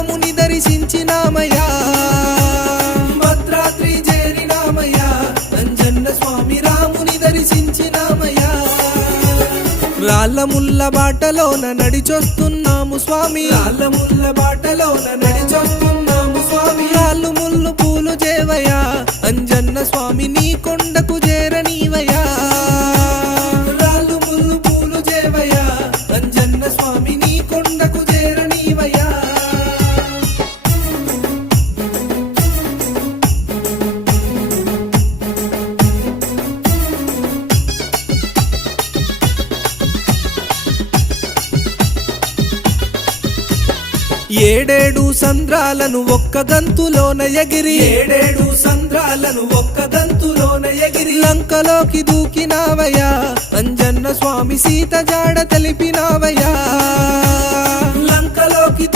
రాముని దర్శించినామయ్యా భద్రాద్రి చేరినామయ్యా అంజన్న స్వామి రాముని దర్శించినామయ్యా రాళ్ళముల్ల బాటలోన నడిచొస్తున్నాము స్వామి రాళ్ళముల్ల బాటలోన నడిచొస్తున్నాము స్వామి రాళ్ళు ముళ్ళు పూలు చేవయ్యా అంజన్న స్వామి నీ కొండకు చేరనీవయ్యా రాళ్ళు ముళ్ళు పూలు చేవయ్యా అంజన్న స్వామి నీ కొండకు చేరనీవయ్యా ఏడేడు సంద్రాలను ఒక్క గంతులోన ఎగిరి ఏడేడు సంద్రాలను ఒక్క గంతులోన ఎగిరి లంకలోకి దూకినావయ్యా అంజన్న స్వామి సీత జాడ తెలిపినావయ్యా లంకలోకి